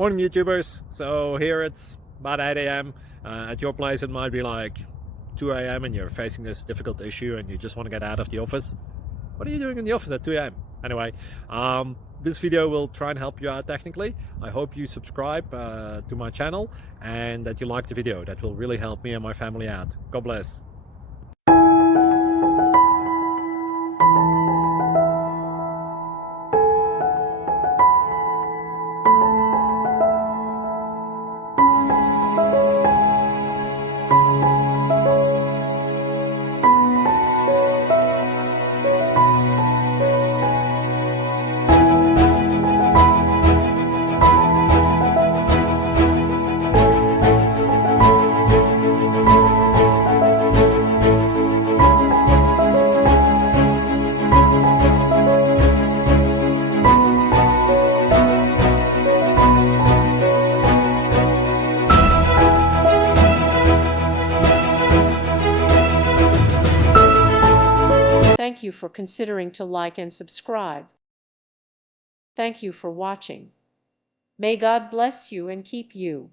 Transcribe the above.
Morning YouTubers. So here it's about 8 a.m. At your place it might be like 2 a.m. and you're facing this difficult issue and you just want to get out of the office. What are you doing in the office at 2 a.m.? Anyway, this video will try and help you out technically. I hope you subscribe to my channel and that you like the video. That will really help me and my family out. God bless. Thank you for considering to like and subscribe. Thank you for watching. May God bless you and keep you.